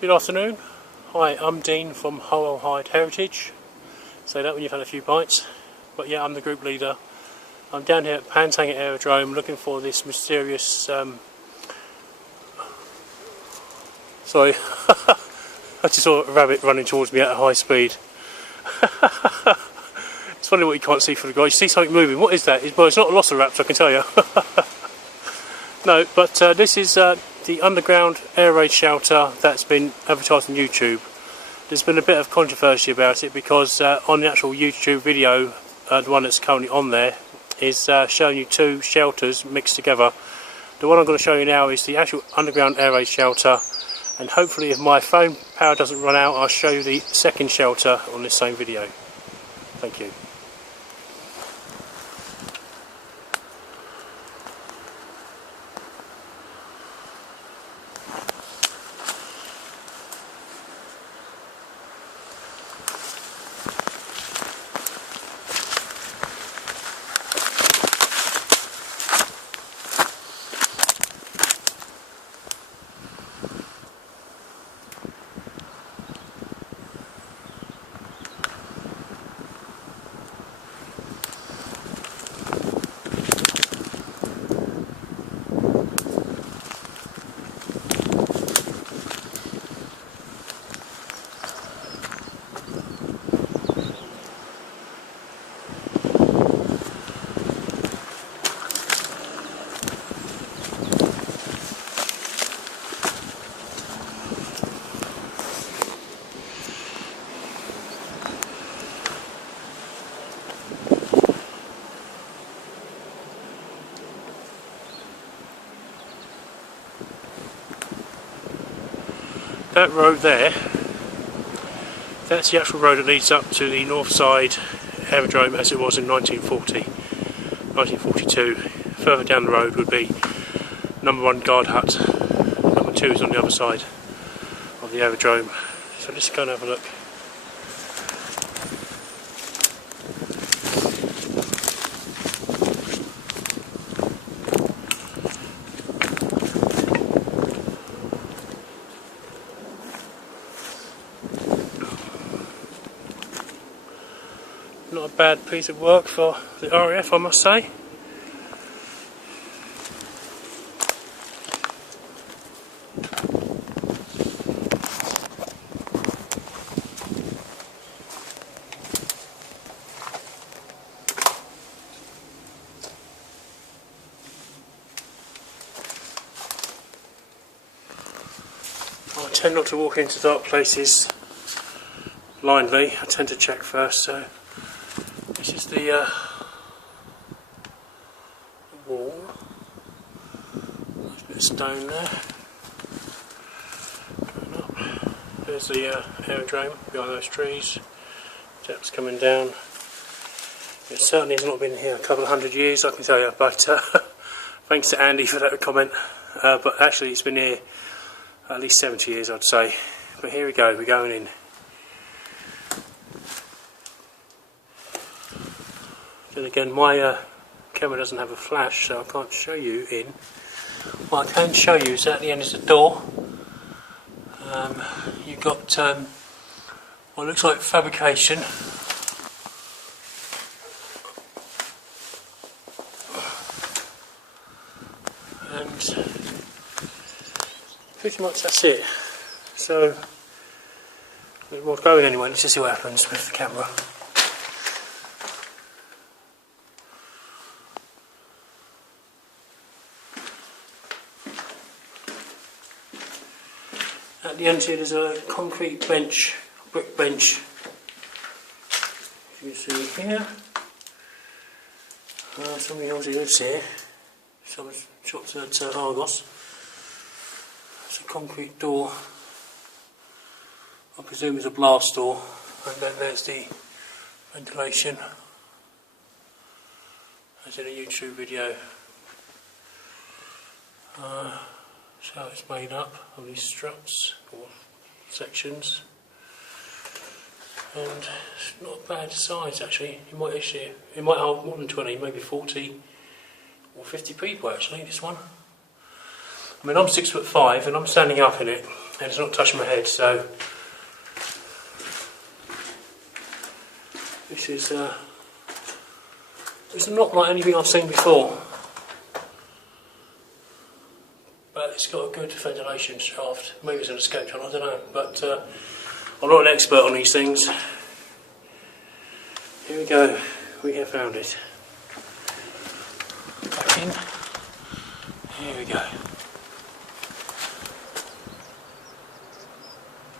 Good afternoon. Hi, I'm Dean from Holwell, Hyde Heritage. Say that when you've had a few pints. But yeah, I'm the group leader. I'm down here at Panshanger Aerodrome looking for this mysterious... Sorry, I just saw a rabbit running towards me at a high speed. It's funny what you can't see from the ground. You see something moving. What is that? Well, it's not a velociraptor, I can tell you. No, but this is the underground air raid shelter that's been advertised on YouTube. There's been a bit of controversy about it because on the actual YouTube video, the one that's currently on there, is showing you two shelters mixed together. The one I'm going to show you now is the actual underground air raid shelter, and hopefully if my phone power doesn't run out, I'll show you the second shelter on this same video. Thank you. That road there, that's the actual road that leads up to the north side aerodrome as it was in 1940, 1942. Further down the road would be number 1 guard hut, number 2 is on the other side of the aerodrome. So let's go and have a look. Not a bad piece of work for the RAF, I must say. I tend not to walk into dark places blindly. I tend to check first, so this is the wall. There's a bit of stone there. Going up. There's the aerodrome behind those trees. Steps coming down. It certainly has not been here a couple of 100 years, I can tell you, but thanks to Andy for that comment. But actually it's been here at least 70 years, I'd say. But here we go, we're going in. Then again, my camera doesn't have a flash, so I can't show you in. What I can show you is at the end is the door. You've got what looks like fabrication. And pretty much that's it. So, we're going anyway, let's just see what happens with the camera. At the end here there's a concrete bench, brick bench, if you see here. Somebody else lives here, someone's shops at Argos. It's a concrete door, I presume it's a blast door, and then there's the ventilation, as in a YouTube video. So it's made up of these struts or sections, and it's not a bad size actually. It might hold more than 20, maybe 40 or 50 people actually, this one. I mean, I'm 6'5" and I'm standing up in it, and it's not touching my head, so this is it's not like anything I've seen before, but it's got a good ventilation shaft. Maybe it's an escape channel, I don't know, but I'm not an expert on these things. Here we go, we have found it. Back in, here we go.